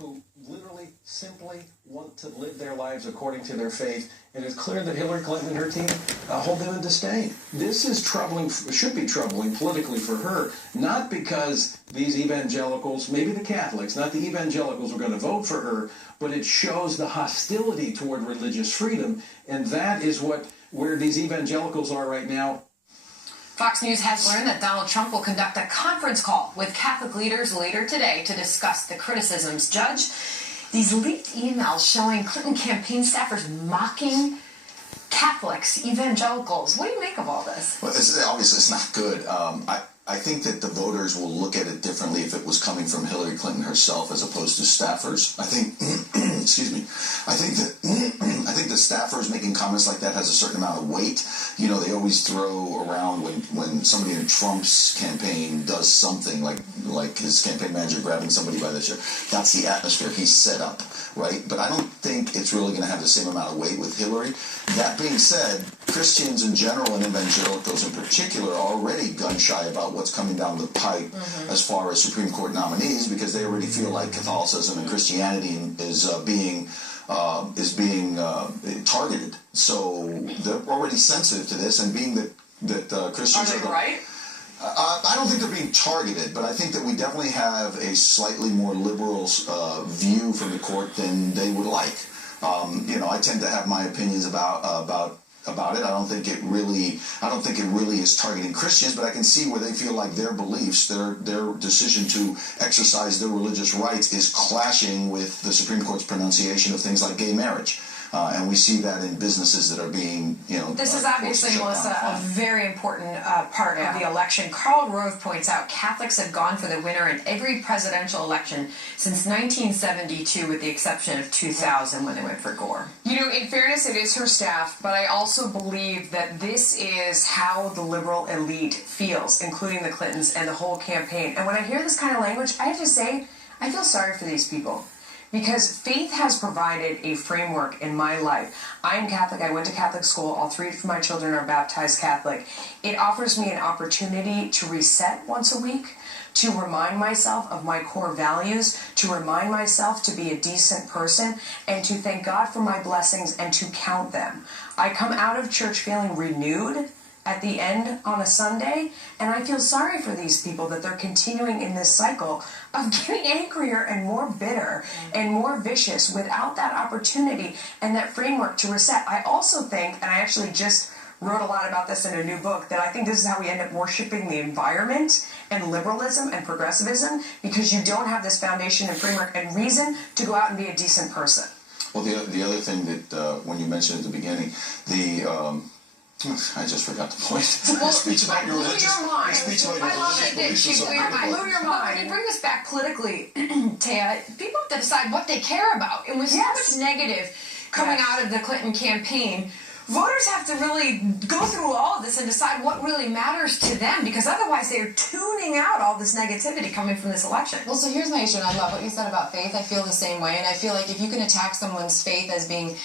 who literally simply want to live their lives according to their faith, and it's clear that Hillary Clinton and her team hold them in disdain. This is troubling, should be troubling politically for her, not because these evangelicals, maybe the Catholics, not the evangelicals are going to vote for her, but it shows the hostility toward religious freedom, and that is where these evangelicals are right now. Fox News has learned that Donald Trump will conduct a conference call with Catholic leaders later today to discuss the criticisms. Judge, these leaked emails showing Clinton campaign staffers mocking Catholics, evangelicals. What do you make of all this? Well, obviously it's not good. I think that the voters will look at it differently if it was coming from Hillary Clinton herself as opposed to staffers. I think, excuse me, I think that staffers making comments like that has a certain amount of weight. You know, they always throw around when somebody in Trump's campaign does something like his campaign manager grabbing somebody by the shirt. That's the atmosphere he's set up, right? But I don't think it's really going to have the same amount of weight with Hillary. That being said, Christians in general and evangelicals in particular are already gun-shy about what's coming down the pipe as far as Supreme Court nominees, because they already feel like Catholicism and Christianity is being targeted. So they're already sensitive to this, and being that Christians are they right? I don't think they're being targeted, but I think that we definitely have a slightly more liberal view from the court than they would like. You know, I tend to have my opinions about it. I don't think it really is targeting Christians, but I can see where they feel like their beliefs, their decision to exercise their religious rights is clashing with the Supreme Court's pronunciation of things like gay marriage. And we see that in businesses that are being, This is obviously, Melissa, a very important part of the election. Carl Rove points out Catholics have gone for the winner in every presidential election since 1972, with the exception of 2000 when they went for Gore. You know, in fairness, it is her staff, but I also believe that this is how the liberal elite feels, including the Clintons and the whole campaign. And when I hear this kind of language, I have to say, I feel sorry for these people. Because faith has provided a framework in my life. I am Catholic. I went to Catholic school. All three of my children are baptized Catholic. It offers me an opportunity to reset once a week, to remind myself of my core values, to remind myself to be a decent person, and to thank God for my blessings and to count them. I come out of church feeling renewed at the end on a Sunday, and I feel sorry for these people that they're continuing in this cycle of getting angrier and more bitter and more vicious without that opportunity and that framework to reset. I also think, and I actually just wrote a lot about this in a new book, that I think this is how we end up worshiping the environment and liberalism and progressivism, because you don't have this foundation and framework and reason to go out and be a decent person. Well, the other thing that when you mentioned at the beginning, I just forgot the point. Well, speech about your religious, I love it that she blew your mind. Blew your mind. When you bring this back politically, Taya, people have to decide what they care about. And with so much negative coming out of the Clinton campaign, voters have to really go through all of this and decide what really matters to them, because otherwise they're tuning out all this negativity coming from this election. Well, so here's my issue, and I love what you said about faith. I feel the same way, and I feel like if you can attack someone's faith as being